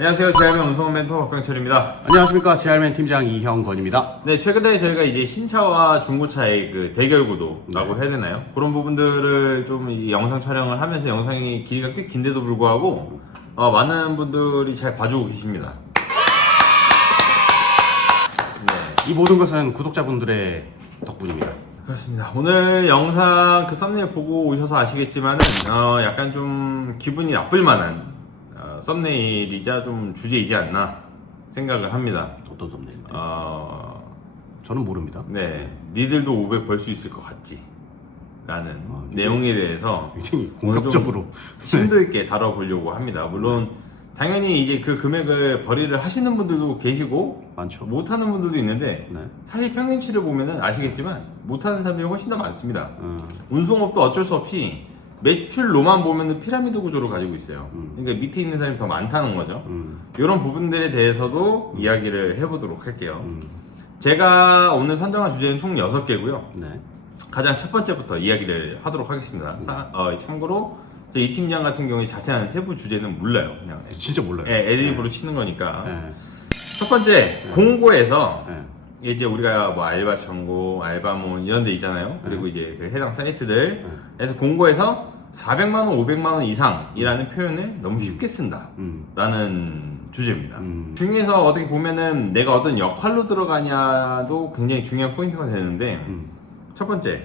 안녕하세요. 제알맨 운송 멘토 박병철입니다. 안녕하십니까. 제알맨 팀장 이형건입니다. 네, 최근에 저희가 이제 신차와 중고차의 그 대결 구도라고 해야 되나요? 그런 부분들을 좀 이 영상 촬영을 하면서 영상이 길이가 꽤 긴데도 불구하고 많은 분들이 잘 봐주고 계십니다. 네, 이 모든 것은 구독자분들의 덕분입니다. 그렇습니다. 오늘 영상 그 썸네일 보고 오셔서 아시겠지만은 약간 좀 기분이 나쁠 만한 썸네일이자 좀 주제이지 않나 생각을 합니다. 어떤 썸네일인가요? 저는 모릅니다. 네, 니들도 500 벌 수 있을 것 같지? 라는 내용에 대해서 굉장히 공격적으로 심도 있게 다뤄보려고 합니다. 물론 당연히 이제 그 금액을 벌이를 하시는 분들도 계시고 많죠. 못하는 분들도 있는데 네. 사실 평균치를 보면은 아시겠지만 못하는 사람이 훨씬 더 많습니다. 운송업도 어쩔 수 없이 매출로만 보면은 피라미드 구조를 가지고 있어요. 그러니까 밑에 있는 사람이 더 많다는 거죠. 이런 부분들에 대해서도 이야기를 해보도록 할게요. 제가 오늘 선정한 주제는 총 6개고요. 네. 가장 첫 번째부터 이야기를 하도록 하겠습니다. 참고로 이 팀장 같은 경우에 자세한 세부 주제는 몰라요. 그냥 진짜 몰라요. 애드립으로 치는 거니까. 네. 첫 번째, 공고에서 네. 이제 우리가 뭐 알바 전고, 알바몬 이런 데 있잖아요. 그리고 이제 그 해당 사이트들에서 공고에서 400만 원, 500만 원 이상이라는 표현을 너무 쉽게 쓴다 라는 주제입니다. 중에서 어떻게 보면은 내가 어떤 역할로 들어가냐도 굉장히 중요한 포인트가 되는데 첫 번째,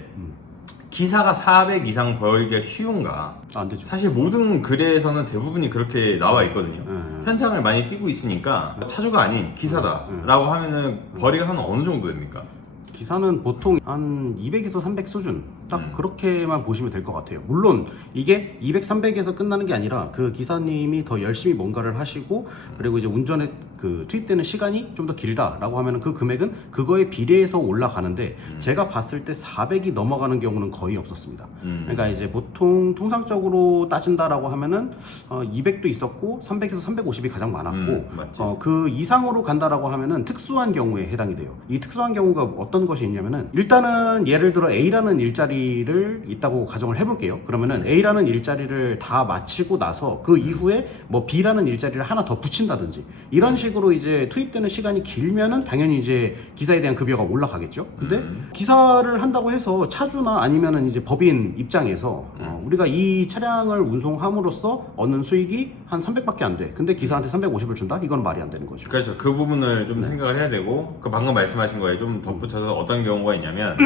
기사가 400 이상 벌기가 쉬운가? 안 되죠. 사실 모든 글에서는 대부분이 그렇게 나와 있거든요. 현장을 많이 뛰고 있으니까 차주가 아닌 기사다라고 하면은 벌이가 한 어느 정도 됩니까? 기사는 보통 한 200에서 300 수준 딱 그렇게만 보시면 될 것 같아요. 물론 이게 200, 300에서 끝나는 게 아니라 그 기사님이 더 열심히 뭔가를 하시고 그리고 이제 운전에 그 투입되는 시간이 좀 더 길다라고 하면 그 금액은 그거에 비례해서 올라가는데 제가 봤을 때 400이 넘어가는 경우는 거의 없었습니다. 그러니까 이제 보통 통상적으로 따진다라고 하면은 200도 있었고 300에서 350이 가장 많았고 그 이상으로 간다라고 하면은 특수한 경우에 해당이 돼요. 이 특수한 경우가 어떤 것이 있냐면은 일단은 예를 들어 A라는 일자리를 있다고 가정을 해볼게요. 그러면은 A라는 일자리를 다 마치고 나서 그 이후에 뭐 B라는 일자리를 하나 더 붙인다든지 이런 식으로 이제 투입되는 시간이 길면은 당연히 이제 기사에 대한 급여가 올라가겠죠. 근데 기사를 한다고 해서 차주나 아니면은 이제 법인 입장에서 우리가 이 차량을 운송함으로써 얻는 수익이 한 300밖에 안 돼. 근데 기사한테 350을 준다? 이건 말이 안 되는 거죠. 그렇죠. 그 부분을 좀 생각을 해야 되고 그 방금 말씀하신 거에 좀 덧붙여서 어떤 경우가 있냐면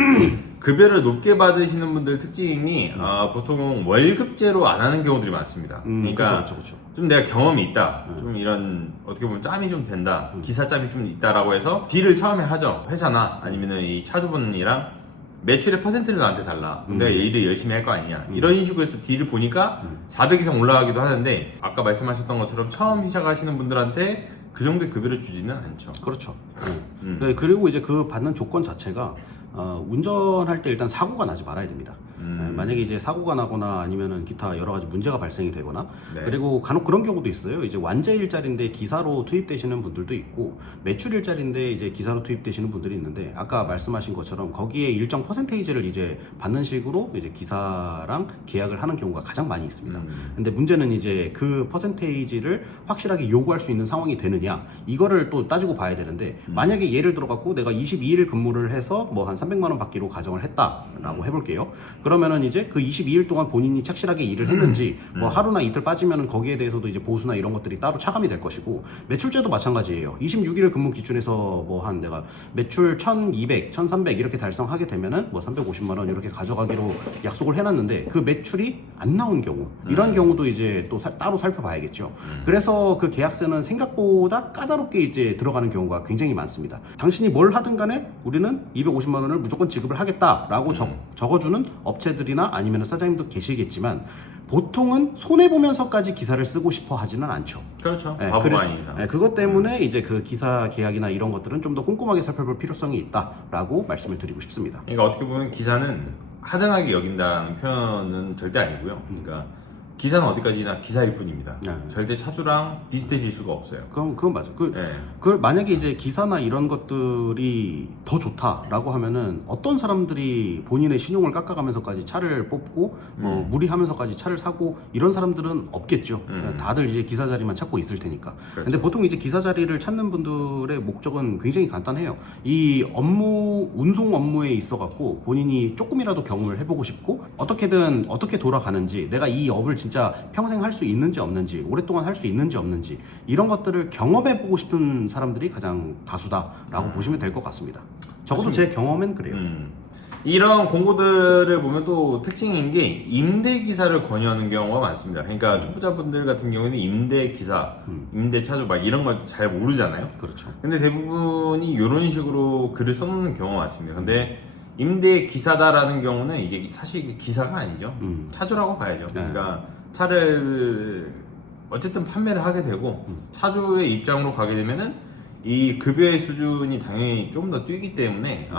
급여를 높게 받으시는 분들 특징이 보통 월급제로 안 하는 경우들이 많습니다. 그러니까 그쵸. 좀 내가 경험이 있다, 좀 이런 어떻게 보면 짬이 좀 된다, 기사 짬이 좀 있다라고 해서 딜을 처음에 하죠. 회사나 아니면은 이 차주분이랑 매출의 퍼센트를 나한테 달라. 내가 일을 열심히 할 거 아니냐. 이런 식으로 해서 딜을 보니까 400 이상 올라가기도 하는데 아까 말씀하셨던 것처럼 처음 시작하시는 분들한테 그 정도의 급여를 주지는 않죠. 그렇죠. 네, 그리고 이제 그 받는 조건 자체가 운전할 때 일단 사고가 나지 말아야 됩니다. 만약에 이제 사고가 나거나 아니면은 기타 여러 가지 문제가 발생이 되거나 그리고 간혹 그런 경우도 있어요. 이제 완제 일자리인데 기사로 투입되시는 분들도 있고 매출 일자리인데 이제 기사로 투입되시는 분들이 있는데 아까 말씀하신 것처럼 거기에 일정 퍼센테이지를 이제 받는 식으로 이제 기사랑 계약을 하는 경우가 가장 많이 있습니다. 근데 문제는 이제 그 퍼센테이지를 확실하게 요구할 수 있는 상황이 되느냐 이거를 또 따지고 봐야 되는데 만약에 예를 들어 갖고 내가 22일 근무를 해서 뭐 한 300만 원 받기로 가정을 했다라고 해볼게요. 그러면은 이제 그 22일 동안 본인이 착실하게 일을 했는지 뭐 하루나 이틀 빠지면은 거기에 대해서도 이제 보수나 이런 것들이 따로 차감이 될 것이고 매출제도 마찬가지예요. 26일 근무 기준에서 뭐 한 내가 매출 1200, 1300 이렇게 달성하게 되면은 뭐 350만 원 이렇게 가져가기로 약속을 해놨는데 그 매출이 안 나온 경우 이런 경우도 이제 또 따로 살펴봐야겠죠. 그래서 그 계약서는 생각보다 까다롭게 이제 들어가는 경우가 굉장히 많습니다. 당신이 뭘 하든 간에 우리는 250만 원을 무조건 지급을 하겠다라고 적어주는 업체들이나 아니면 사장님도 계시겠지만 보통은 손해보면서까지 기사를 쓰고 싶어 하지는 않죠. 그렇죠. 바보가 아닌 이상. 그것 때문에 이제 그 기사 계약이나 이런 것들은 좀 더 꼼꼼하게 살펴볼 필요성이 있다라고 말씀을 드리고 싶습니다. 그러니까 어떻게 보면 기사는 하등하게 여긴다라는 표현은 절대 아니고요. 그러니까 기사는 어디까지나 기사일 뿐입니다. 네. 절대 차주랑 비슷해질 수가 없어요. 그건 맞아. 네. 만약에 이제 기사나 이런 것들이 더 좋다라고 하면은 어떤 사람들이 본인의 신용을 깎아가면서까지 차를 뽑고 뭐 무리하면서까지 차를 사고 이런 사람들은 없겠죠. 다들 이제 기사 자리만 찾고 있을 테니까. 그렇죠. 근데 보통 이제 기사 자리를 찾는 분들의 목적은 굉장히 간단해요. 이 운송 업무에 있어갖고 본인이 조금이라도 경험을 해보고 싶고 어떻게든 어떻게 돌아가는지 내가 이 업을 진짜 평생 할 수 있는지 없는지 오랫동안 할 수 있는지 없는지 이런 것들을 경험해보고 싶은 사람들이 가장 다수다라고 보시면 될 것 같습니다. 적어도 제 경험엔 그래요. 이런 공고들을 보면 또 특징인 게 임대 기사를 권유하는 경우가 많습니다. 그러니까 초보자분들 같은 경우에는 임대 기사, 임대 차주 막 이런 걸 잘 모르잖아요. 그렇죠. 근데 대부분이 이런 식으로 글을 써놓는 경우가 많습니다. 근데 임대 기사다라는 경우는 이게 사실 이게 기사가 아니죠. 차주라고 봐야죠. 그러니까 차를 어쨌든 판매를 하게 되고 차주의 입장으로 가게 되면은 이 급여의 수준이 당연히 좀 더 뛰기 때문에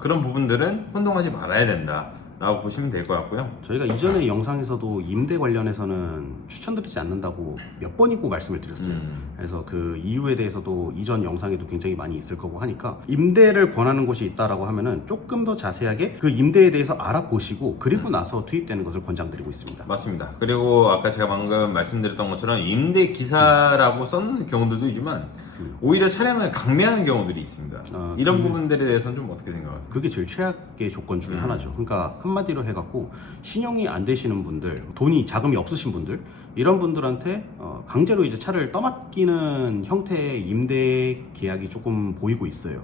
그런 부분들은 혼동하지 말아야 된다라고 보시면 될 것 같고요. 저희가 이전에 영상에서도 임대 관련해서는 추천드리지 않는다고 몇 번이고 말씀을 드렸어요. 그래서 그 이유에 대해서도 이전 영상에도 굉장히 많이 있을 거고 하니까 임대를 권하는 곳이 있다라고 하면은 조금 더 자세하게 그 임대에 대해서 알아보시고 그리고 나서 투입되는 것을 권장드리고 있습니다. 맞습니다. 그리고 아까 제가 방금 말씀드렸던 것처럼 임대 기사라고 써놓는 경우들도 있지만 오히려 차량을 강매하는 경우들이 있습니다. 이런 부분들에 대해서는 좀 어떻게 생각하세요? 그게 제일 최악의 조건 중에 하나죠. 그러니까 한마디로 해갖고 신용이 안 되시는 분들, 자금이 없으신 분들 이런 분들한테 강제로 이제 차를 떠맡기는 형태의 임대 계약이 조금 보이고 있어요.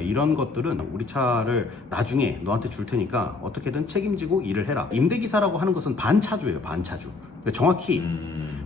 이런 것들은 우리 차를 나중에 너한테 줄 테니까 어떻게든 책임지고 일을 해라. 임대기사라고 하는 것은 반차주예요. 반차주. 정확히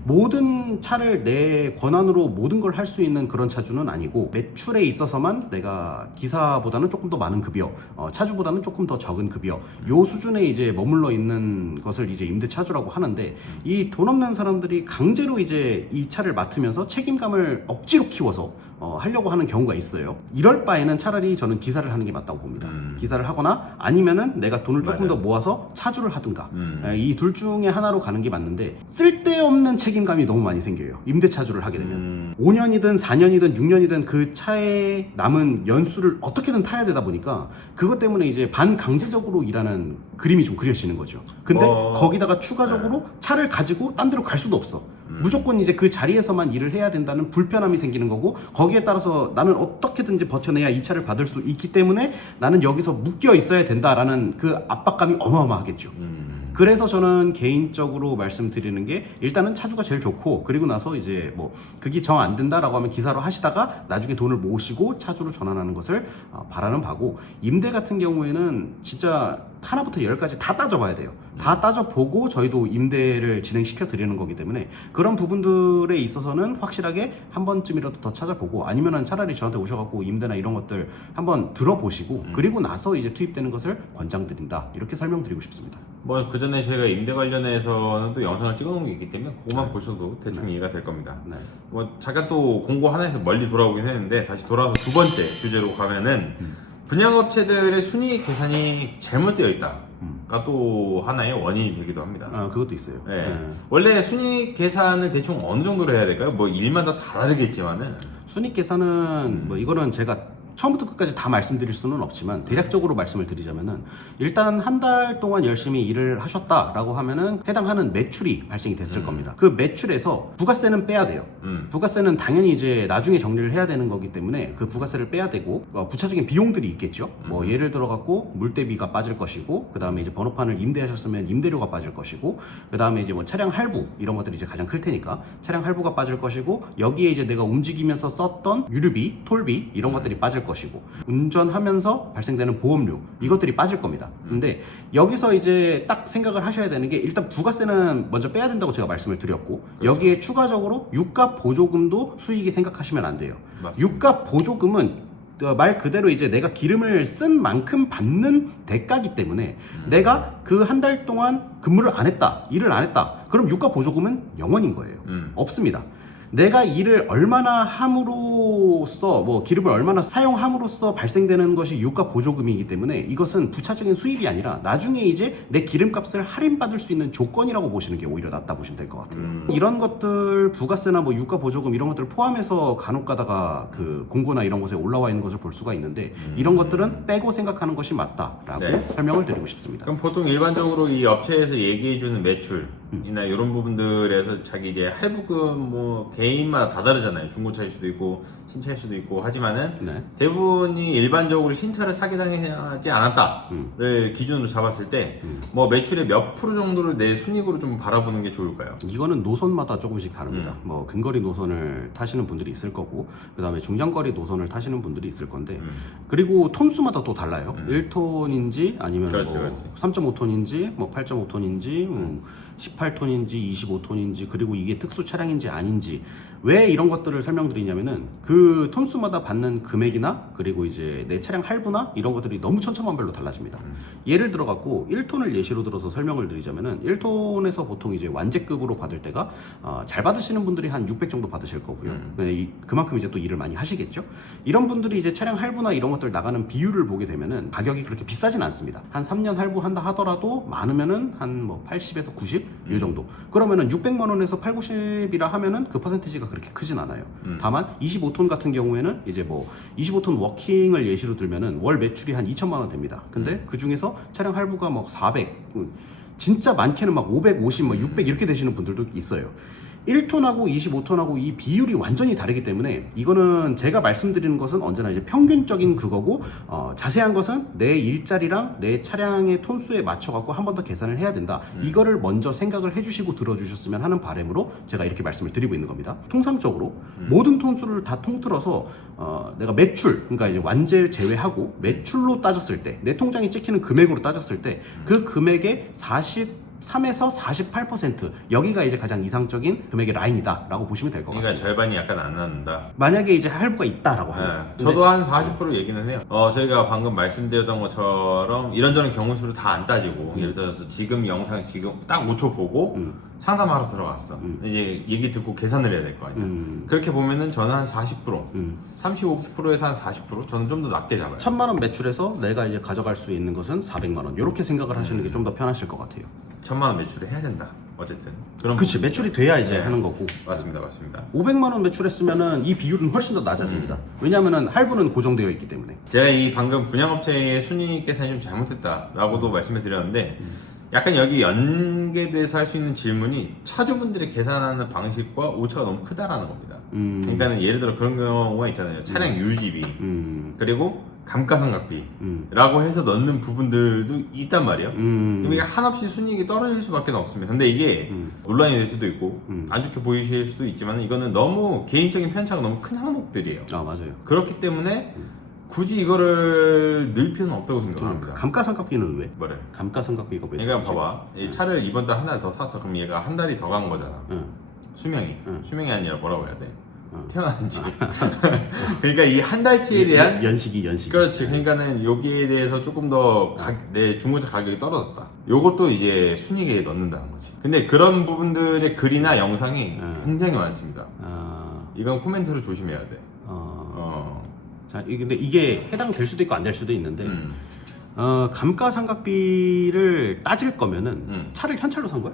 모든 차를 내 권한으로 모든 걸 할 수 있는 그런 차주는 아니고 매출에 있어서만 내가 기사보다는 조금 더 많은 급여, 차주보다는 조금 더 적은 급여 요 수준에 이제 머물러 있는 것을 이제 임대차주라고 하는데 이 돈 없는 사람들이 강제로 이제 이 차를 맡으면서 책임감을 억지로 키워서 하려고 하는 경우가 있어요. 이럴 바에는 차라리 저는 기사를 하는 게 맞다고 봅니다. 기사를 하거나 아니면은 내가 돈을 조금 더 모아서 차주를 하든가 이 둘 중에 하나로 가는 게 맞는데 쓸데없는 책임감이 너무 많이 생겨요. 임대차주를 하게 되면 5년이든 4년이든 6년이든 그 차에 남은 연수를 어떻게든 타야 되다 보니까 그것 때문에 이제 반강제적으로 일하는 그림이 좀 그려지는 거죠. 근데 거기다가 추가적으로 차를 가지고 딴 데로 갈 수도 없어. 무조건 이제 그 자리에서만 일을 해야 된다는 불편함이 생기는 거고 거기에 따라서 나는 어떻게든지 버텨내야 이 차를 받을 수 있기 때문에 나는 여기서 묶여 있어야 된다라는 그 압박감이 어마어마하겠죠. 그래서 저는 개인적으로 말씀드리는 게 일단은 차주가 제일 좋고 그리고 나서 이제 뭐 그게 정 안 된다라고 하면 기사로 하시다가 나중에 돈을 모으시고 차주로 전환하는 것을 바라는 바고 임대 같은 경우에는 진짜 하나부터 열까지 다 따져봐야 돼요. 다 따져보고 저희도 임대를 진행시켜 드리는 거기 때문에 그런 부분들에 있어서는 확실하게 한 번쯤이라도 더 찾아보고 아니면은 차라리 저한테 오셔갖고 임대나 이런 것들 한번 들어보시고 그리고 나서 이제 투입되는 것을 권장드린다 이렇게 설명드리고 싶습니다. 뭐 그 전에 저희가 임대 관련해서는 또 영상을 찍어놓은 게 있기 때문에 그것만 보셔도 대충 이해가 될 겁니다. 뭐 잠깐 또 공고 하나에서 멀리 돌아오긴 했는데 다시 돌아와서 두 번째 주제로 가면은 분양업체들의 순이익 계산이 잘못되어 있다가 또 하나의 원인이 되기도 합니다. 그것도 있어요. 원래 순이익 계산을 대충 어느 정도로 해야 될까요? 뭐 일마다 다 다르겠지만은 순이익 계산은 뭐 이거는 제가 처음부터 끝까지 다 말씀드릴 수는 없지만 대략적으로 말씀을 드리자면은 일단 한 달 동안 열심히 일을 하셨다라고 하면은 해당하는 매출이 발생이 됐을 겁니다. 그 매출에서 부가세는 빼야 돼요. 부가세는 당연히 이제 나중에 정리를 해야 되는 거기 때문에 그 부가세를 빼야 되고 부차적인 비용들이 있겠죠. 뭐 예를 들어 갖고 물대비가 빠질 것이고 그다음에 이제 번호판을 임대하셨으면 임대료가 빠질 것이고 그다음에 이제 뭐 차량 할부 이런 것들이 이제 가장 클 테니까 차량 할부가 빠질 것이고 여기에 이제 내가 움직이면서 썼던 유류비, 톨비 이런 것들이 빠질 것이고 운전하면서 발생되는 보험료 이것들이 빠질 겁니다. 근데 여기서 이제 딱 생각을 하셔야 되는 게 일단 부가세는 먼저 빼야 된다고 제가 말씀을 드렸고 여기에 추가적으로 유가 보조금도 수익이 생각하시면 안 돼요. 맞습니다. 유가 보조금은 말 그대로 이제 내가 기름을 쓴 만큼 받는 대가기 때문에 내가 그 한 달 동안 근무를 안 했다, 일을 안 했다. 그럼 유가 보조금은 0원인 거예요. 없습니다. 내가 이를 얼마나 함으로써 뭐 기름을 얼마나 사용함으로써 발생되는 것이 유가 보조금이기 때문에 이것은 부차적인 수입이 아니라 나중에 이제 내 기름값을 할인받을 수 있는 조건이라고 보시는 게 오히려 낫다 보시면 될 것 같아요. 이런 것들 부가세나 뭐 유가 보조금 이런 것들을 포함해서 간혹 가다가 그 공고나 이런 곳에 올라와 있는 것을 볼 수가 있는데 이런 것들은 빼고 생각하는 것이 맞다라고 네. 설명을 드리고 싶습니다. 그럼 보통 일반적으로 이 업체에서 얘기해주는 매출이나 이런 부분들에서 자기 이제 할부금 뭐 개인마다 다 다르잖아요. 중고차일 수도 있고 신차일 수도 있고 하지만은 네. 대부분이 일반적으로 신차를 사기 당하지 않았다를 기준으로 잡았을 때 뭐 매출의 몇 프로 정도를 내 순익으로 좀 바라보는 게 좋을까요? 이거는 노선마다 조금씩 다릅니다. 뭐 근거리 노선을 타시는 분들이 있을 거고 그 다음에 중장거리 노선을 타시는 분들이 있을 건데 그리고 톤수마다 또 달라요. 1톤인지 아니면 그렇지, 뭐 그렇지. 3.5톤인지 뭐 8.5톤인지 18톤인지 25톤인지 그리고 이게 특수 차량인지 아닌지 왜 이런 것들을 설명드리냐면은 그 톤수마다 받는 금액이나 그리고 이제 내 차량 할부나 이런 것들이 너무 천차만별로 달라집니다. 예를 들어 갖고 1톤을 예시로 들어서 설명을 드리자면은 1톤에서 보통 이제 완제급으로 받을 때가 잘 받으시는 분들이 한 600 정도 받으실 거고요. 그만큼 이제 또 일을 많이 하시겠죠. 이런 분들이 이제 차량 할부나 이런 것들 나가는 비율을 보게 되면은 가격이 그렇게 비싸진 않습니다. 한 3년 할부한다 하더라도 많으면은 한 뭐 80에서 90 이 정도. 그러면은 600만 원에서 8, 90이라 하면은 그 퍼센티지가 그렇게 크진 않아요. 다만 25톤 같은 경우에는 이제 뭐 25톤 워킹을 예시로 들면은 월 매출이 한 2천만 원 됩니다. 근데 그 중에서 차량 할부가 뭐 400, 진짜 많게는 막 550, 뭐 600 이렇게 되시는 분들도 있어요. 1톤하고 25톤하고 이 비율이 완전히 다르기 때문에 이거는 제가 말씀드리는 것은 언제나 이제 평균적인 그거고 자세한 것은 내 일자리랑 내 차량의 톤수에 맞춰 갖고 한 번 더 계산을 해야 된다. 이거를 먼저 생각을 해주시고 들어주셨으면 하는 바람으로 제가 이렇게 말씀을 드리고 있는 겁니다. 통상적으로 모든 톤수를 다 통틀어서 내가 매출, 그러니까 이제 완제 제외하고 매출로 따졌을 때 내 통장에 찍히는 금액으로 따졌을 때 그 금액의 3에서 48% 여기가 이제 가장 이상적인 금액의 라인이다라고 보시면 될 것 그러니까 같습니다. 절반이 약간 안 난다. 만약에 이제 할부가 있다라고 하면 네, 저도 한 40% 얘기는 해요. 저희가 방금 말씀드렸던 것처럼 이런저런 경우 수를 다 안 따지고 예를 들어서 지금 영상 지금 딱 5초 보고 상담하러 들어갔어. 이제 얘기 듣고 계산을 해야 될 거 아니야. 그렇게 보면은 저는 한 40%, 35%에서 한 40% 저는 좀 더 낮게 잡아요. 1,000만 원 매출에서 내가 이제 가져갈 수 있는 것은 400만 원 이렇게 생각을 하시는 게 좀 더 편하실 것 같아요. 1,000만 원 매출을 해야 된다. 어쨌든 그런 그치, 부분이 매출이 돼야 이제 네. 하는 거고. 맞습니다, 맞습니다. 500만 원 매출했으면은 이 비율은 훨씬 더 낮아집니다. 왜냐하면은 할부는 고정되어 있기 때문에. 제가 이 방금 분양업체의 순이익 계산이 좀 잘못됐다라고도 말씀을 드렸는데 약간 여기 연계돼서 할 수 있는 질문이 차주분들이 계산하는 방식과 오차가 너무 크다라는 겁니다. 그러니까는 예를 들어 그런 경우가 있잖아요. 차량 유지비 그리고 감가상각비라고 해서 넣는 부분들도 있단 말이에요. 그럼 이게 한없이 순이익이 떨어질 수밖에 없습니다. 근데 이게 온라인이 될 수도 있고 안 좋게 보이실 수도 있지만 이거는 너무 개인적인 편차가 너무 큰 항목들이에요. 아, 맞아요. 그렇기 때문에 굳이 이거를 넣을 필요는 없다고 생각합니다. 감가상각비는 왜? 뭐래? 감가상각비가 왜? 그러니까 봐봐, 이 차를 이번 달 하나 더 탔어. 그럼 얘가 한 달이 더 간 거잖아. 응. 수명이 아니라 뭐라고 해야 돼? 태어난 지. 그러니까 이 한 달치에 대한 연식이. 그렇지. 그러니까는 여기에 대해서 조금 더 내 중고차 가격이 떨어졌다. 요것도 이제 순위계에 넣는다는 거지. 근데 그런 부분들의 글이나 영상이 굉장히 많습니다. 이건 코멘트로 조심해야 돼. 자, 근데 이게 해당될 수도 있고 안 될 수도 있는데 감가상각비를 따질 거면은 차를 현찰로 산 거야?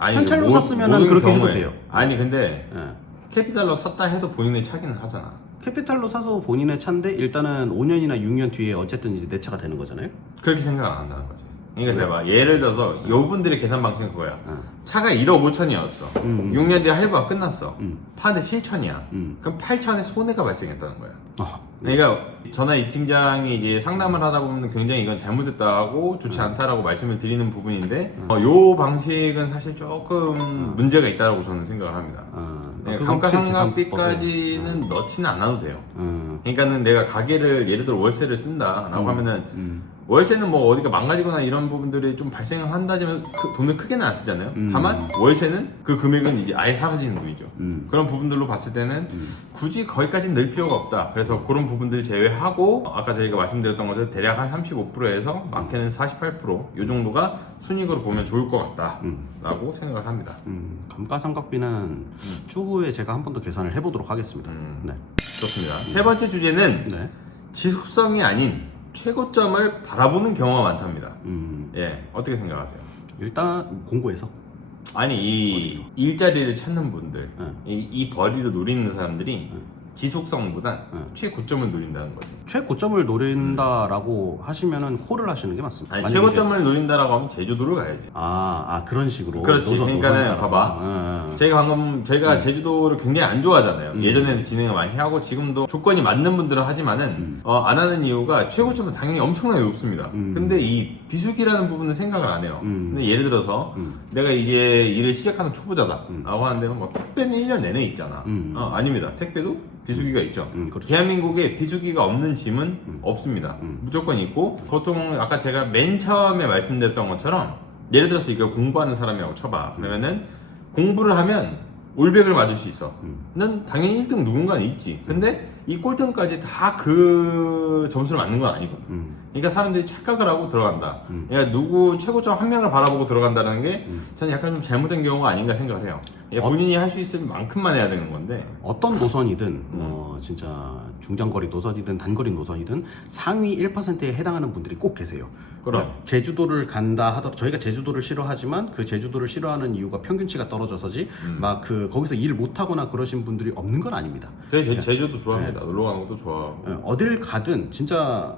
아니, 현찰로 샀으면은 그렇게 해도 돼요. 아니 근데 예. 캐피탈로 샀다 해도 본인의 차기는 하잖아. 캐피탈로 사서 본인의 차인데 일단은 5년이나 6년 뒤에 어쨌든 이제 내 차가 되는 거잖아요. 그렇게 생각 안 한다는 거지. 그러니까 제가 봐. 예를 들어서 요분들의 계산 방식은 그거야. 차가 1억 5천이었어. 6년 뒤에 할부가 끝났어. 파는데 7천이야. 그럼 8천에 손해가 발생했다는 거야. 그러니까 전화 이 팀장이 이제 상담을 하다 보면 굉장히 이건 잘못됐다고 좋지 않다라고 말씀을 드리는 부분인데 요 방식은 사실 조금 문제가 있다고 저는 생각을 합니다. 감가상각비까지는 넣지는 않아도 돼요. 그러니까는 내가 가게를 예를 들어 월세를 쓴다라고 하면은 월세는 뭐 어디가 망가지거나 이런 부분들이 좀 발생을 한다지만 돈을 크게는 안 쓰잖아요. 다만 월세는 그 금액은 이제 아예 사라지는 돈이죠. 그런 부분들로 봤을 때는 굳이 거기까지는 늘 필요가 없다. 그래서 그런 부분들 제외하고 아까 저희가 말씀드렸던 것처럼 대략 한 35%에서 많게는 48%이 정도가 순익으로 보면 좋을 것 같다라고 생각을 합니다. 감가상각비는 추후에 제가 한 번 더 계산을 해보도록 하겠습니다. 네. 좋습니다. 세 번째 주제는 네. 지속성이 아닌 최고점을 바라보는 경우가 많답니다. 예, 어떻게 생각하세요? 일단 공고에서 아니 이 일자리를 찾는 분들, 이 벌이를 노리는 사람들이 지속성보단 최고점을 노린다는 거지. 최고점을 노린다라고 하시면은 콜을 하시는 게 맞습니다. 아니 만약에 최고점을 노린다라고 하면 제주도를 가야지. 그런 식으로. 그렇지. 그러니까는 봐봐. 제가 제주도를 굉장히 안 좋아하잖아요. 예전에는 진행을 많이 하고 지금도 조건이 맞는 분들은 하지만은 안 하는 이유가 최고점은 당연히 엄청나게 높습니다. 근데 이 비수기라는 부분은 생각을 안 해요. 근데 예를 들어서 내가 이제 일을 시작하는 초보자다라고 하는데 뭐 택배는 1년 내내 있잖아. 아닙니다. 택배도 비수기가 있죠. 그렇죠. 대한민국에 비수기가 없는 짐은 없습니다. 무조건 있고 보통 아까 제가 맨 처음에 말씀드렸던 것처럼 예를 들어서 이거 공부하는 사람이라고 쳐봐. 그러면은 공부를 하면 올백을 맞을 수 있어. 는 당연히 1등 누군가는 있지. 근데 이 꼴등까지 다 그 점수를 맞는 건 아니거든. 그러니까 사람들이 착각을 하고 들어간다. 그러니까 누구 최고점 한 명을 바라보고 들어간다는 게 저는 약간 좀 잘못된 경우가 아닌가 생각을 해요. 그러니까 본인이 할 수 있을 만큼만 해야 되는 건데 어떤 노선이든 진짜 중장거리 노선이든 단거리 노선이든 상위 1%에 해당하는 분들이 꼭 계세요. 그럼. 그러니까 제주도를 간다 하더라도 저희가 제주도를 싫어하지만 그 제주도를 싫어하는 이유가 평균치가 떨어져서지 막 거기서 일 못하거나 그러신 분들이 없는 건 아닙니다. 제주도 좋아합니다. 놀러 가는 것도 좋아하고. 어딜 가든 진짜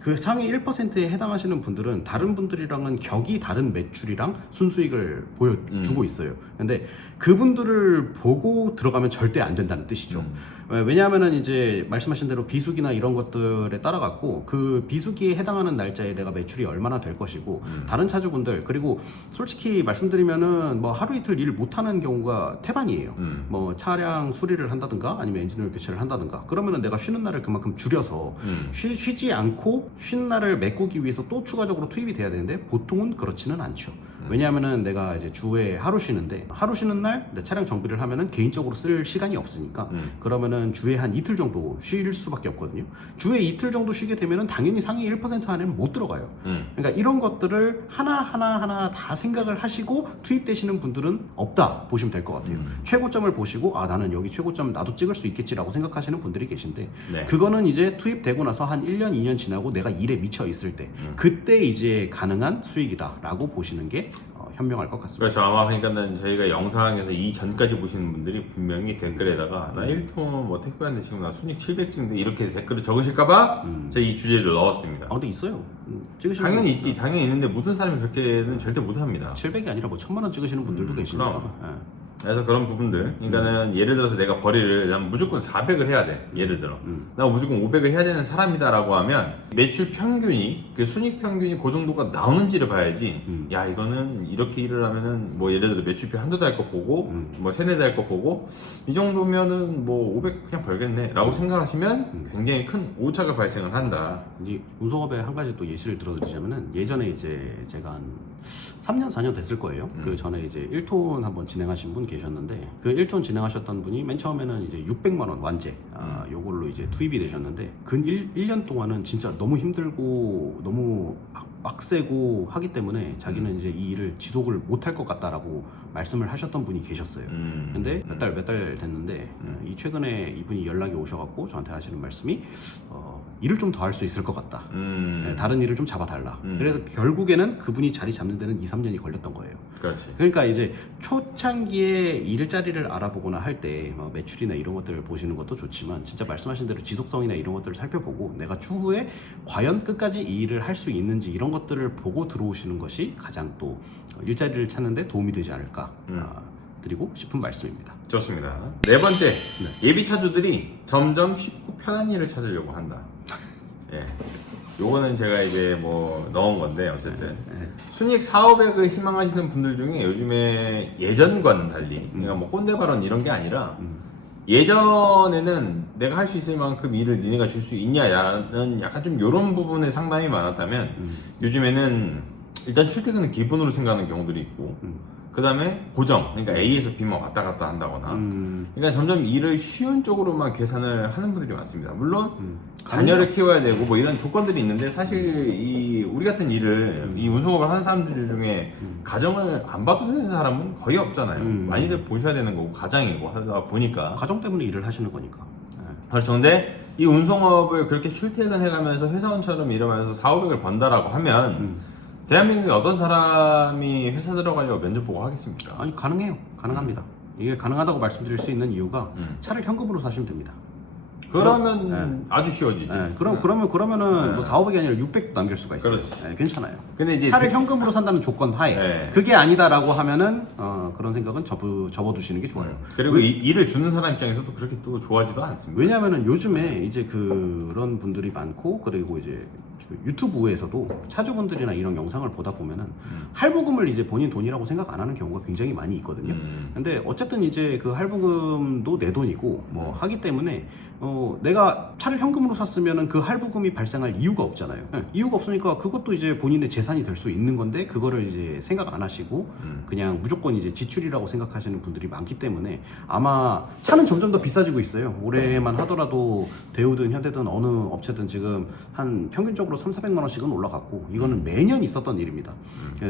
그 상위 1%에 해당하시는 분들은 다른 분들이랑은 격이 다른 매출이랑 순수익을 보여주고 있어요. 근데 그분들을 보고 들어가면 절대 안 된다는 뜻이죠. 왜냐하면은 이제 말씀하신 대로 비수기나 이런 것들에 따라갖고 그 비수기에 해당하는 날짜에 내가 매출이 얼마나 될 것이고 다른 차주분들 그리고 솔직히 말씀드리면은 뭐 하루 이틀 일 못하는 경우가 태반이에요. 뭐 차량 수리를 한다든가 아니면 엔진오일 교체를 한다든가 그러면은 내가 쉬는 날을 그만큼 줄여서 쉬지 않고 쉬는 날을 메꾸기 위해서 또 추가적으로 투입이 돼야 되는데 보통은 그렇지는 않죠. 왜냐하면은 내가 이제 주에 하루 쉬는데 하루 쉬는 날 내 차량 정비를 하면은 개인적으로 쓸 시간이 없으니까 그러면은 주에 한 이틀 정도 쉴 수밖에 없거든요. 주에 이틀 정도 쉬게 되면은 당연히 상위 1% 안에는 못 들어가요. 그러니까 이런 것들을 하나 다 생각을 하시고 투입되시는 분들은 없다 보시면 될 것 같아요. 최고점을 보시고 나는 여기 최고점 나도 찍을 수 있겠지라고 생각하시는 분들이 계신데 네. 그거는 이제 투입되고 나서 한 1년 2년 지나고 내가 일에 미쳐 있을 때 그때 이제 가능한 수익이다라고 보시는 게 현명할 것 같습니다. 그렇죠. 아마 그러니까는 저희가 영상에서 이 전까지 보시는 분들이 분명히 댓글에다가 나 1톤 뭐 택배한데 지금 나 순익 700찍는데 이렇게 댓글을 적으실까봐 제가 이 주제를 넣었습니다. 근데 있어요. 찍으시는 당연히 분 있지. 당연히 있는데 모든 사람이 그렇게는 절대 못합니다. 700이 아니라 뭐 1000만 원 찍으시는 분들도 계시니까. 그럼. 그래서 그런 부분들, 그러니까는 예를 들어서 내가 벌이를 난 무조건 400을 해야 돼. 예를 들어, 나 무조건 500을 해야 되는 사람이다라고 하면 매출 평균이 그 순익 평균이 그 정도가 나오는지를 봐야지. 야 이거는 이렇게 일을 하면은 뭐 예를 들어 매출표 한두 달 거 보고 뭐 세네 달 거 보고 이 정도면은 뭐 500 그냥 벌겠네라고 생각하시면 굉장히 큰 오차가 발생을 한다. 이 운송업의 한 가지 또 예시를 들어드리자면은 예전에 이제 제가 한 3년 4년 됐을 거예요. 그 전에 이제 1톤 한번 진행하신 분 계셨는데 그 1톤 진행하셨던 분이 맨 처음에는 이제 600만 원 완제 요걸로 이제 투입이 되셨는데 근 1년 동안은 진짜 너무 힘들고 너무 빡세고 하기 때문에 자기는 이제 이 일을 지속을 못할 것 같다라고 말씀을 하셨던 분이 계셨어요. 근데 몇 달 됐는데 이 최근에 이분이 연락이 오셔갖고 저한테 하시는 말씀이 일을 좀 더 할 수 있을 것 같다. 다른 일을 좀 잡아달라. 그래서 결국에는 그분이 자리 잡는 데는 2, 3년이 걸렸던 거예요. 그렇지. 그러니까 이제 초창기에 일자리를 알아보거나 할 때 매출이나 이런 것들을 보시는 것도 좋지만 진짜 말씀하신 대로 지속성이나 이런 것들을 살펴보고 내가 추후에 과연 끝까지 이 일을 할 수 있는지 이런 것들을 보고 들어오시는 것이 가장 또 일자리를 찾는 데 도움이 되지 않을까 드리고 싶은 말씀입니다. 좋습니다. 네 번째, 예비 차주들이 점점 쉽고 편한 일을 찾으려고 한다. 예. 요거는 제가 이제 뭐 넣은 건데 어쨌든 순익 4,500을 희망하시는 분들 중에 요즘에 예전과는 달리 그러니까 뭐 꼰대 발언 이런 게 아니라 예전에는 내가 할 수 있을 만큼 일을 니네가 줄 수 있냐라는 약간 좀 이런 부분에 상담이 많았다면 요즘에는 일단 출퇴근은 기본으로 생각하는 경우들이 있고 그 다음에 고정, 그러니까 A에서 B만 왔다 갔다 한다거나 그러니까 점점 일을 쉬운 쪽으로만 계산을 하는 분들이 많습니다. 물론 자녀를 키워야 되고 뭐 이런 조건들이 있는데 사실 이 우리 같은 일을 이 운송업을 하는 사람들 중에 가정을 안 봐도 되는 사람은 거의 없잖아요. 많이들 보셔야 되는 거고 가장이고 하다 보니까 가정 때문에 일을 하시는 거니까. 그렇죠. 근데 이 운송업을 그렇게 출퇴근해가면서 회사원처럼 일하면서 4,500을 번다라고 하면 대한민국에 어떤 사람이 회사 들어가려고 면접 보고 하겠습니까? 아니 가능해요. 가능합니다. 이게 가능하다고 말씀드릴 수 있는 이유가 차를 현금으로 사시면 됩니다. 그러면 아주 쉬워지지. 그러면은 뭐 4,500이 아니라 600 남길 수가 있어요. 그렇지. 괜찮아요. 근데 이제 차를 현금으로 산다는 조건 하에 그게 아니다라고 하면은 그런 생각은 접어두시는 게 좋아요. 그리고 이 일을 주는 사람 입장에서도 그렇게 또 좋아하지도 않습니다. 왜냐하면은 요즘에 이제 그런 분들이 많고 그리고 이제 그 유튜브에서도 차주분들이나 이런 영상을 보다 보면은 할부금을 이제 본인 돈이라고 생각 안 하는 경우가 굉장히 많이 있거든요. 근데 어쨌든 이제 그 할부금도 내 돈이고 뭐 하기 때문에 내가 차를 현금으로 샀으면은 그 할부금이 발생할 이유가 없잖아요. 이유가 없으니까 그것도 이제 본인의 재산이 될 수 있는 건데 그거를 이제 생각 안 하시고 그냥 무조건 이제 지출이라고 생각하시는 분들이 많기 때문에 아마 차는 점점 더 비싸지고 있어요. 올해만 하더라도 대우든 현대든 어느 업체든 지금 한 평균적으로 3,400만 원씩은 올라갔고 이거는 매년 있었던 일입니다.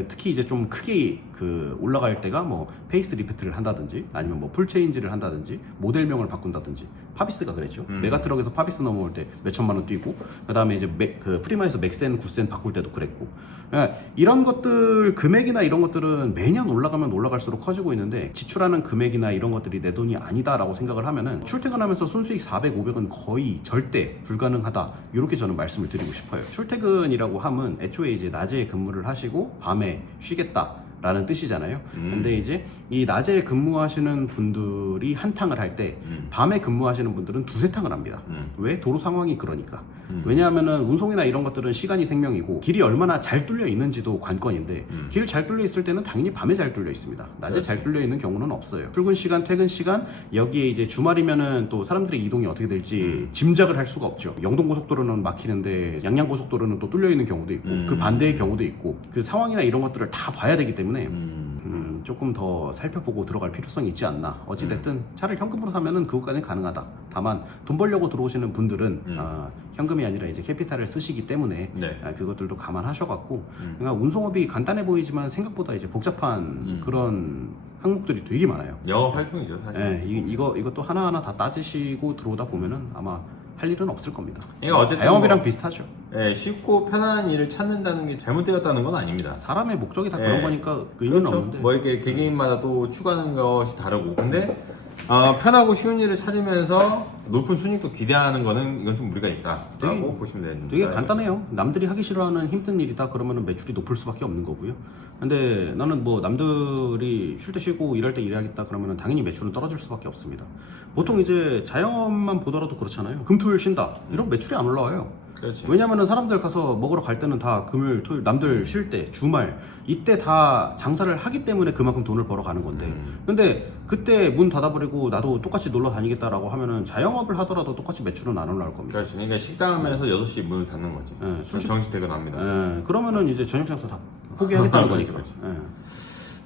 특히 이제 좀 크게 그 올라갈 때가 뭐 페이스 리프트를 한다든지 아니면 뭐 풀체인지를 한다든지 모델명을 바꾼다든지 파비스가 그랬죠. 메가트럭에서 파비스 넘어올 때 몇천만 원 뛰고 그 다음에 이제 그 프리마에서 맥센, 구센 바꿀 때도 그랬고 이런 것들 금액이나 이런 것들은 매년 올라가면 올라갈수록 커지고 있는데 지출하는 금액이나 이런 것들이 내 돈이 아니다라고 생각을 하면은 출퇴근하면서 순수익 400, 500은 거의 절대 불가능하다 이렇게 저는 말씀을 드리고 싶어요. 출퇴근이라고 하면 애초에 이제 낮에 근무를 하시고 밤에 쉬겠다 라는 뜻이잖아요. 근데 이제 이 낮에 근무하시는 분들이 한탕을 할 때 밤에 근무하시는 분들은 두세 탕을 합니다. 왜? 도로 상황이 그러니까. 왜냐하면은 운송이나 이런 것들은 시간이 생명이고 길이 얼마나 잘 뚫려 있는지도 관건인데 길 잘 뚫려 있을 때는 당연히 밤에 잘 뚫려 있습니다. 낮에 잘 뚫려 있는 경우는 없어요. 출근 시간, 퇴근 시간 여기에 이제 주말이면은 또 사람들의 이동이 어떻게 될지 짐작을 할 수가 없죠. 영동고속도로는 막히는데 양양고속도로는 또 뚫려 있는 경우도 있고 그 반대의 경우도 있고 그 상황이나 이런 것들을 다 봐야 되기 때문에 조금 더 살펴보고 들어갈 필요성이 있지 않나. 어찌됐든 차를 현금으로 사면은 그것까지는 가능하다. 다만 돈 벌려고 들어오시는 분들은 현금이 아니라 이제 캐피탈을 쓰시기 때문에 그것들도 감안하셔갖고 그러니까 운송업이 간단해 보이지만 생각보다 이제 복잡한 그런 항목들이 되게 많아요. 영업 활동이죠 사실. 이것도 하나하나 다 따지시고 들어오다 보면은 아마 할 일은 없을 겁니다. 그러니까 어쨌든 자영업이랑 비슷하죠. 쉽고 편안한 일을 찾는다는 게 잘못되었다는 건 아닙니다. 사람의 목적이 다 그런 거니까 그 의미는 그렇죠. 없는데. 뭐 이렇게 개개인마다 또 추구하는 것이 다르고 근데 편하고 쉬운 일을 찾으면서 높은 순익도 기대하는 거는 이건 좀 무리가 있다라고 보시면 됩니다. 되게 간단해요. 남들이 하기 싫어하는 힘든 일이다 그러면은 매출이 높을 수밖에 없는 거고요. 근데 나는 뭐 남들이 쉴 때 쉬고 일할 때 일하겠다 그러면은 당연히 매출은 떨어질 수밖에 없습니다. 보통 이제 자영업만 보더라도 그렇잖아요. 금토일 쉰다 이런 매출이 안 올라와요. 그렇지. 왜냐면은 사람들 가서 먹으러 갈 때는 다 금요일, 토요일, 남들 쉴 때, 주말 이때 다 장사를 하기 때문에 그만큼 돈을 벌어 가는 건데 근데 그때 문 닫아버리고 나도 똑같이 놀러 다니겠다라고 하면은 자영업을 하더라도 똑같이 매출은 안 올라올 겁니다. 그렇지. 그러니까 식당 하면서 6시 문을 닫는 거지. 정시 퇴근합니다. 그러면은 이제 저녁 장사 다 포기하겠다는 거니까.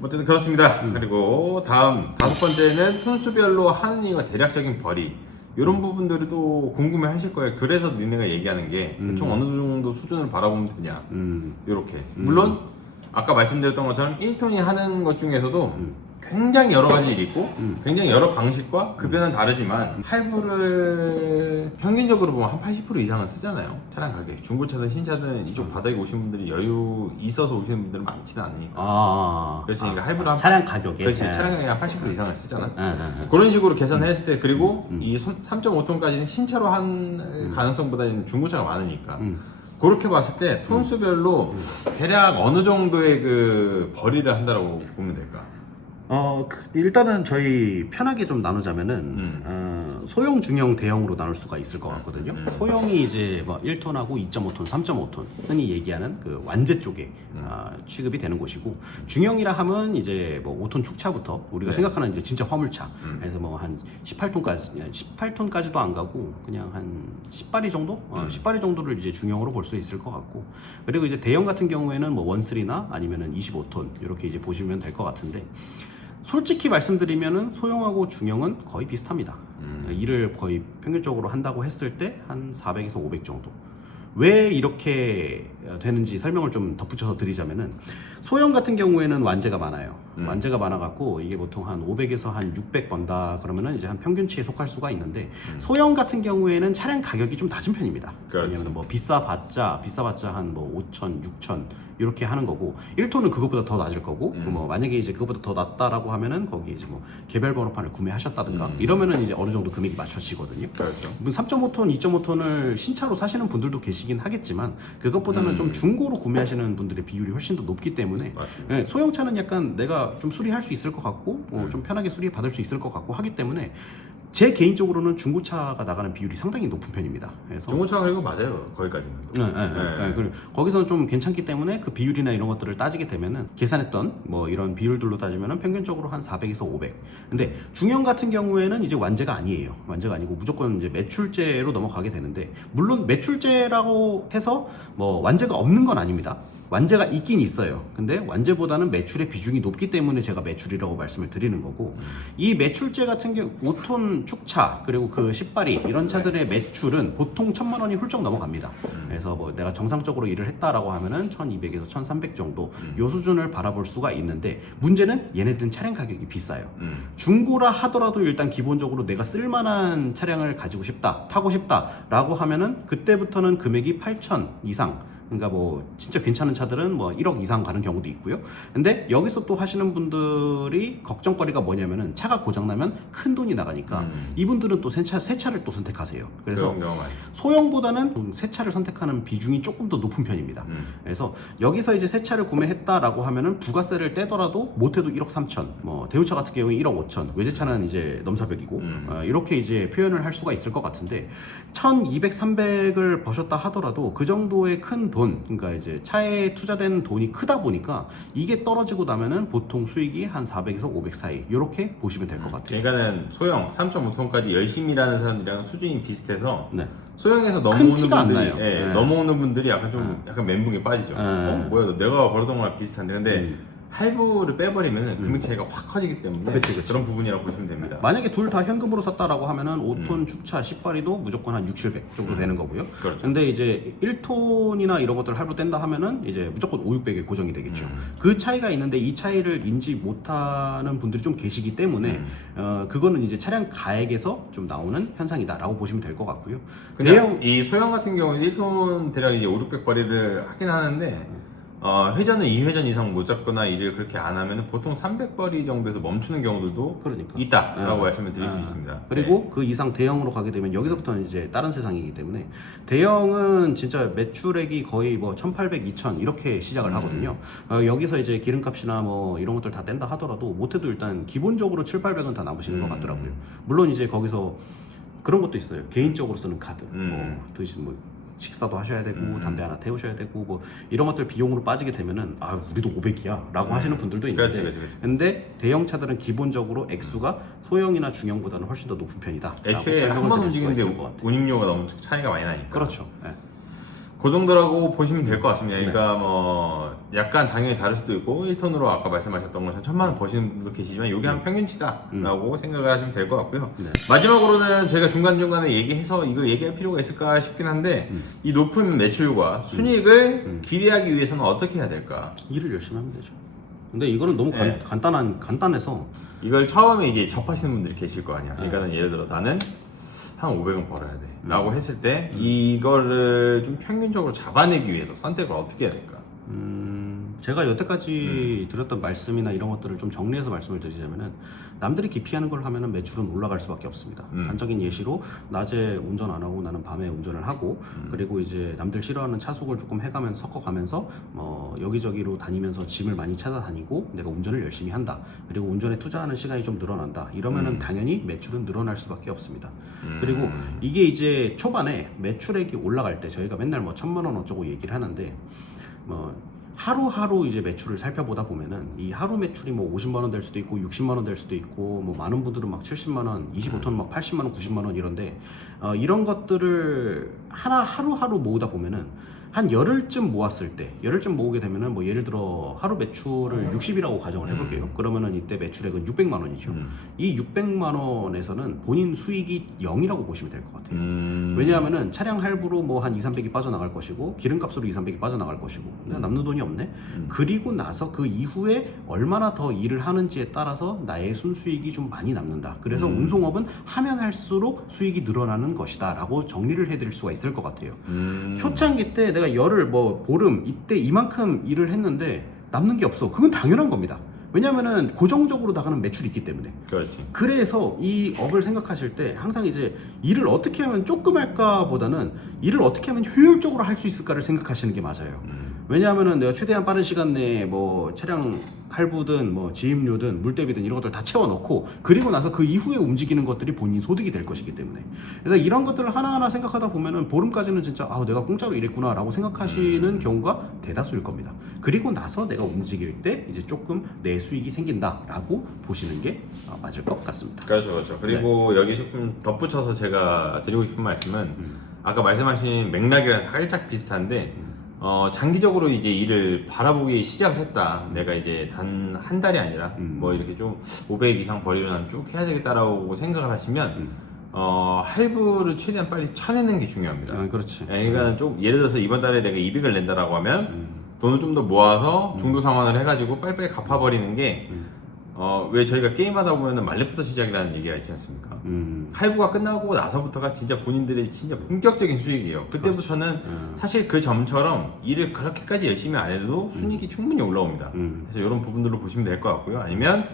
어쨌든 그렇습니다. 그리고 다음 5번째는 톤수별로 하는 일과 대략적인 벌이 이런 부분들을 또 궁금해 하실 거예요. 그래서 니네가 얘기하는 게 대충 어느 정도 수준을 바라보면 되냐 이렇게 물론 아까 말씀드렸던 것처럼 1톤이 하는 것 중에서도 굉장히 여러 가지 일이 있고 굉장히 여러 방식과 급여는 다르지만 할부를 평균적으로 보면 한 80% 이상은 쓰잖아요. 차량 가격 중고차든 신차든 이쪽 바닥에 오신 분들이 여유 있어서 오시는 분들은 많지는 않으니까 그렇지. 그러니까 할부를 한 차량 가격에 그렇지. 차량 가격이 한 80% 이상을 쓰잖아. 그런 식으로 계산했을 때 그리고 이 3.5톤까지는 신차로 한 가능성보다는 중고차가 많으니까 그렇게 봤을 때 톤수별로 대략 어느 정도의 그 벌이를 한다라고 보면 될까? 일단은 저희 편하게 좀 나누자면은 소형, 중형, 대형으로 나눌 수가 있을 것 같거든요. 소형이 이제 뭐 1톤하고 2.5톤, 3.5톤 흔히 얘기하는 그 완제 쪽에 취급이 되는 곳이고, 중형이라 하면 이제 뭐 5톤 축차부터 우리가 생각하는 이제 진짜 화물차, 그래서 뭐 한 18톤까지도 안 가고 그냥 한 10바리 정도, 10바리 정도를 이제 중형으로 볼 수 있을 것 같고, 그리고 이제 대형 같은 경우에는 뭐 원쓰리나 아니면은 25톤 이렇게 이제 보시면 될 것 같은데, 솔직히 말씀드리면은 소형하고 중형은 거의 비슷합니다. 일을 거의 평균적으로 한다고 했을 때 한 400에서 500 정도. 왜 이렇게 되는지 설명을 좀 덧붙여서 드리자면은, 소형 같은 경우에는 완제가 많아요. 완제가 많아갖고 이게 보통 한 500에서 한 600 번다 그러면은 이제 한 평균치에 속할 수가 있는데, 소형 같은 경우에는 차량 가격이 좀 낮은 편입니다. 그렇죠. 왜냐면 뭐 비싸봤자 한 뭐 5천, 6천 이렇게 하는 거고, 1톤은 그것보다 더 낮을 거고, 뭐 만약에 이제 그것보다 더 낮다라고 하면은 거기 이제 뭐 개별 번호판을 구매하셨다든가 이러면은 이제 어느 정도 금액이 맞춰지거든요. 그렇죠. 3.5톤, 2.5톤을 신차로 사시는 분들도 계시긴 하겠지만, 그것보다는 좀 중고로 구매하시는 분들의 비율이 훨씬 더 높기 때문에, 네, 소형차는 약간 내가 좀 수리할 수 있을 것 같고, 좀 편하게 수리 받을 수 있을 것 같고 하기 때문에, 제 개인적으로는 중고차가 나가는 비율이 상당히 높은 편입니다. 그래서 중고차가 그리고 맞아요. 거기까지는. 네. 그리고 거기서는 좀 괜찮기 때문에 그 비율이나 이런 것들을 따지게 되면은, 계산했던 뭐 이런 비율들로 따지면은 평균적으로 한 400에서 500. 근데 중형 같은 경우에는 이제 완제가 아니에요. 완제가 아니고 무조건 이제 매출제로 넘어가게 되는데, 물론 매출제라고 해서 뭐 완제가 없는 건 아닙니다. 완제가 있긴 있어요. 근데 완제보다는 매출의 비중이 높기 때문에 제가 매출이라고 말씀을 드리는 거고, 이 매출제 같은 경우 5톤 축차 그리고 그 10바리 이런 차들의 매출은 보통 1,000만 원이 훌쩍 넘어갑니다. 그래서 뭐 내가 정상적으로 일을 했다라고 하면은 1,200에서 1,300 정도 요 수준을 바라볼 수가 있는데, 문제는 얘네들은 차량 가격이 비싸요. 중고라 하더라도 일단 기본적으로 내가 쓸만한 차량을 가지고 싶다, 타고 싶다라고 하면은 그때부터는 금액이 8,000 이상, 그러니까 뭐 진짜 괜찮은 차들은 뭐 1억 이상 가는 경우도 있고요. 근데 여기서 또 하시는 분들이 걱정거리가 뭐냐면은, 차가 고장나면 큰 돈이 나가니까 이분들은 또 새 차를 또 선택하세요. 그래서 소형보다는 새 차를 선택하는 비중이 조금 더 높은 편입니다. 그래서 여기서 이제 새 차를 구매했다라고 하면은 부가세를 떼더라도 못해도 1억 3천, 뭐 대우차 같은 경우에 1억 5천, 외제차는 이제 넘사벽이고, 이렇게 이제 표현을 할 수가 있을 것 같은데, 1,200, 300을 버셨다 하더라도 그 정도의 큰 돈, 그러니까 이제 차에 투자된 돈이 크다 보니까 이게 떨어지고 나면은 보통 수익이 한 400에서 500 사이, 이렇게 보시면 될 것 같아요. 그러니까는 소형 3.5톤까지 열심히 일하는 사람들이랑 수준이 비슷해서, 네. 소형에서 큰 넘어오는 티가 안 분들이, 나요. 예, 네. 넘어오는 분들이 약간 좀 약간 멘붕에 빠지죠. 뭐야, 내가 벌었던 거랑 비슷한데, 근데 할부를 빼버리면 금액 차이가 확 커지기 때문에 그치. 그런 부분이라고 보시면 됩니다. 만약에 둘 다 현금으로 샀다라고 하면은 5톤 축차 10바리도 무조건 한 6, 700 정도 되는 거고요. 그렇죠. 근데 이제 1톤이나 이런 것들 할부 뗀다 하면은 이제 무조건 5, 600에 고정이 되겠죠. 그 차이가 있는데, 이 차이를 인지 못하는 분들이 좀 계시기 때문에 그거는 이제 차량 가액에서 좀 나오는 현상이다라고 보시면 될 것 같고요. 그냥 이 소형 같은 경우에 1톤 대략 이제 5, 600바리를 하긴 하는데, 회전은 2회전 이상 못 잡거나 일을 그렇게 안 하면 보통 300바리 정도에서 멈추는 경우들도 있다라고 말씀을 드릴 수 있습니다. 그리고 그 이상 대형으로 가게 되면 여기서부터는 이제 다른 세상이기 때문에, 대형은 진짜 매출액이 거의 뭐 1,800, 2,000 이렇게 시작을 하거든요. 여기서 이제 기름값이나 뭐 이런 것들 다 뗀다 하더라도 못해도 일단 기본적으로 7, 800은 다 남으시는 것 같더라고요. 물론 이제 거기서 그런 것도 있어요. 개인적으로 쓰는 카드, 뭐 드신 뭐 식사도 하셔야 되고, 담배 하나 태우셔야 되고, 뭐 이런 것들 비용으로 빠지게 되면은, 아 우리도 500이야 라고 하시는 분들도 있는데, 그렇지. 근데 대형차들은 기본적으로 액수가 소형이나 중형보다는 훨씬 더 높은 편이다. 애초에 한 번 움직이는데 운임료가 너무 차이가 많이 나니까. 그렇죠. 네. 그 정도라고 보시면 될 것 같습니다. 그러니까 뭐 약간 당연히 다를 수도 있고, 1톤으로 아까 말씀하셨던 것처럼 1,000만 원 버시는 분도 계시지만, 이게 한 평균치다라고 생각을 하시면 될 것 같고요. 마지막으로는 저희가 중간중간에 얘기해서 이걸 얘기할 필요가 있을까 싶긴 한데, 이 높은 매출과 순이익을 기대하기 위해서는 어떻게 해야 될까? 일을 열심히 하면 되죠. 근데 이거는 너무 간단해서, 이걸 처음에 이제 접하시는 분들이 계실 거 아니야. 그러니까는 예를 들어 나는 한 500원 벌어야 돼 라고 했을 때, 이거를 좀 평균적으로 잡아내기 위해서 선택을 어떻게 해야 될까? 제가 여태까지 드렸던 말씀이나 이런 것들을 좀 정리해서 말씀을 드리자면은 남들이 기피하는 걸 하면은 매출은 올라갈 수밖에 없습니다. 단적인 예시로 낮에 운전 안 하고 나는 밤에 운전을 하고 그리고 이제 남들 싫어하는 차속을 조금 해가면서 섞어가면서 여기저기로 다니면서 짐을 많이 찾아다니고 내가 운전을 열심히 한다. 그리고 운전에 투자하는 시간이 좀 늘어난다. 이러면은 당연히 매출은 늘어날 수밖에 없습니다. 그리고 이게 이제 초반에 매출액이 올라갈 때 저희가 맨날 뭐 1,000만 원 어쩌고 얘기를 하는데 하루하루 이제 매출을 살펴보다 보면은 이 하루 매출이 뭐 50만 원 될 수도 있고 60만 원 될 수도 있고 뭐 많은 분들은 막 70만 원, 25톤 막 80만 원, 90만 원 이런데 이런 것들을 하루하루 모으다 보면은 한 열흘쯤 모았을 때 열흘쯤 모으게 되면은 뭐 예를 들어 하루 매출을 60이라고 가정을 해볼게요. 그러면은 이때 매출액은 600만 원이죠. 이 600만 원에서는 본인 수익이 0이라고 보시면 될 것 같아요. 왜냐하면은 차량 할부로 뭐 한 2, 300이 빠져나갈 것이고 기름값으로 2, 300이 빠져나갈 것이고 남는 돈이 없네. 그리고 나서 그 이후에 얼마나 더 일을 하는지에 따라서 나의 순수익이 좀 많이 남는다. 그래서 운송업은 하면 할수록 수익이 늘어나는 것이다 라고 정리를 해드릴 수가 있을 것 같아요. 초창기 때 내가 열흘 뭐 보름 이때 이만큼 일을 했는데 남는 게 없어. 그건 당연한 겁니다. 왜냐면은 고정적으로 나가는 매출이 있기 때문에. 그렇지. 그래서 이 업을 생각하실 때 항상 이제 일을 어떻게 하면 조금 할까 보다는 일을 어떻게 하면 효율적으로 할 수 있을까를 생각하시는 게 맞아요. 왜냐하면은 내가 최대한 빠른 시간 내에 뭐 차량 할부든 뭐 지임료든 물대비든 이런 것들 다 채워넣고 그리고 나서 그 이후에 움직이는 것들이 본인 소득이 될 것이기 때문에 그래서 이런 것들을 하나하나 생각하다 보면은 보름까지는 진짜 내가 공짜로 일했구나 라고 생각하시는 경우가 대다수일 겁니다. 그리고 나서 내가 움직일 때 이제 조금 내 수익이 생긴다 라고 보시는 게 맞을 것 같습니다. 그렇죠. 그리고 여기 조금 덧붙여서 제가 드리고 싶은 말씀은 아까 말씀하신 맥락이랑 살짝 비슷한데 장기적으로 이제 일을 바라보기 시작을 했다. 내가 이제 단 한 달이 아니라 뭐 이렇게 좀 500 이상 벌이로 난 쭉 해야 되겠다라고 생각을 하시면 할부를 최대한 빨리 쳐내는 게 중요합니다. 그렇지. 그러니까 좀 예를 들어서 이번 달에 내가 200을 낸다라고 하면 돈을 좀 더 모아서 중도 상환을 해가지고 빨리빨리 갚아버리는 게 왜 저희가 게임하다 보면은 말레부터 시작이라는 얘기가 있지 않습니까? 할부가 끝나고 나서부터가 진짜 본인들의 진짜 본격적인 수익이에요. 그때부터는 사실 그 점처럼 일을 그렇게까지 열심히 안 해도 순이익이 충분히 올라옵니다. 그래서 이런 부분들로 보시면 될 것 같고요. 아니면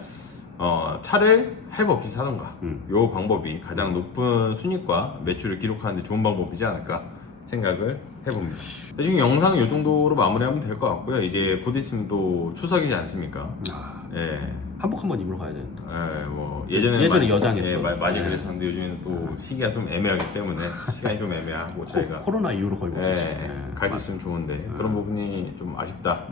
차를 할부 없이 사던가 요 방법이 가장 높은 순이익과 매출을 기록하는 데 좋은 방법이지 않을까 생각을 해봅니다. 지금 영상은 이 정도로 마무리하면 될 것 같고요. 이제 곧 있으면 또 추석이지 않습니까? 예. 한복 한번 입으러 가야 되는데. 예, 뭐 예전에 여장했던. 많이 그랬었는데 요즘에는 또 시기가 좀 애매하기 때문에 시간이 좀 애매하고 저희가 코로나 이후로 거의 못했죠. 갈 수 있으면 좋은데 그런 부분이 좀 아쉽다.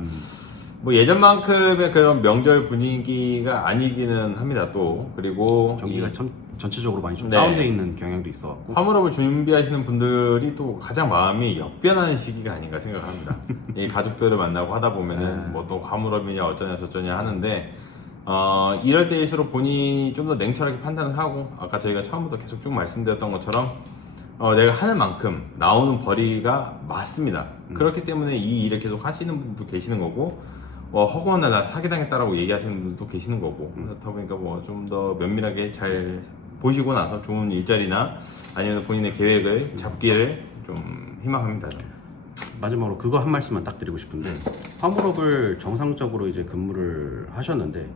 뭐 예전만큼의 그런 명절 분위기가 아니기는 합니다. 또 그리고 경기가 전체적으로 많이 좀 다운돼 있는 경향도 있어갖고 화물업을 준비하시는 분들이 또 가장 마음이 역변하는 시기가 아닌가 생각합니다. 이 가족들을 만나고 하다 보면은 뭐 또 화물업이냐 어쩌냐 저쩌냐 하는데 이럴 때일수록 본인이 좀 더 냉철하게 판단을 하고 아까 저희가 처음부터 계속 쭉 말씀드렸던 것처럼 내가 하는 만큼 나오는 벌이가 맞습니다. 그렇기 때문에 이 일을 계속 하시는 분들도 계시는 거고 허구한 나 사기당했다라고 얘기하시는 분들도 계시는 거고 그렇다 보니까 뭐 좀 더 면밀하게 잘 보시고 나서 좋은 일자리나 아니면 본인의 계획을 잡기를 좀 희망합니다. 마지막으로 그거 한 말씀만 딱 드리고 싶은데 화물업을 정상적으로 이제 근무를 하셨는데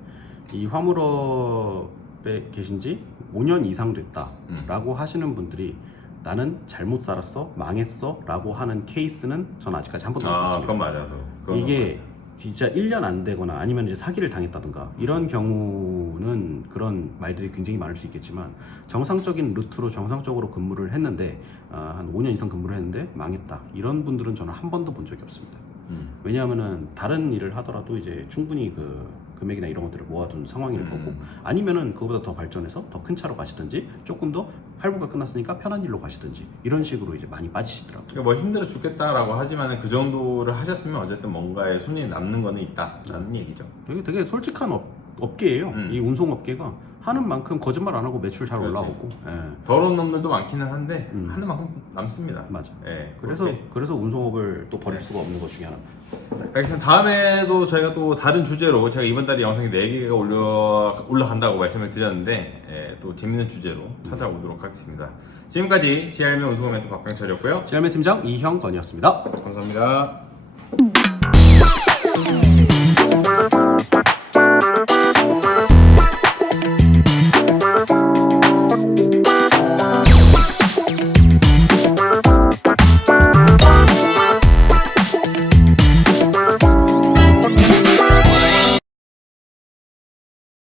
이 화물업에 계신 지 5년 이상 됐다 라고 하시는 분들이 나는 잘못 살았어 망했어 라고 하는 케이스는 저는 아직까지 한 번도 못 봤습니다. 그건 맞아서 이게 진짜 1년 안 되거나 아니면 이제 사기를 당했다든가 이런 경우는 그런 말들이 굉장히 많을 수 있겠지만 정상적인 루트로 정상적으로 근무를 했는데 한 5년 이상 근무를 했는데 망했다 이런 분들은 저는 한 번도 본 적이 없습니다. 왜냐하면은 다른 일을 하더라도 이제 충분히 그 금액이나 이런 것들을 모아둔 상황일 거고 아니면은 그거보다 더 발전해서 더 큰 차로 가시든지 조금 더 할부가 끝났으니까 편한 일로 가시든지 이런 식으로 이제 많이 빠지시더라고요. 그러니까 뭐 힘들어 죽겠다라고 하지만 그 정도를 하셨으면 어쨌든 뭔가의 손이 남는 거는 있다라는 얘기죠. 이게 되게 솔직한 업계예요. 이 운송업계가 하는 만큼 거짓말 안 하고 매출 잘 그렇지. 올라오고. 더러운 놈들도 많기는 한데 하는 만큼 남습니다. 맞아. 예, 그래서 운송업을 또 버릴 수가 없는 것 중에 하나. 알겠습니다. 다음에도 저희가 또 다른 주제로 제가 이번 달에 영상이 4개가 올라간다고 말씀을 드렸는데 또 재밌는 주제로 찾아오도록 하겠습니다. 지금까지 GRM 운송업 멘토 박병철이었고요. GRM 팀장 이형건이었습니다. 감사합니다.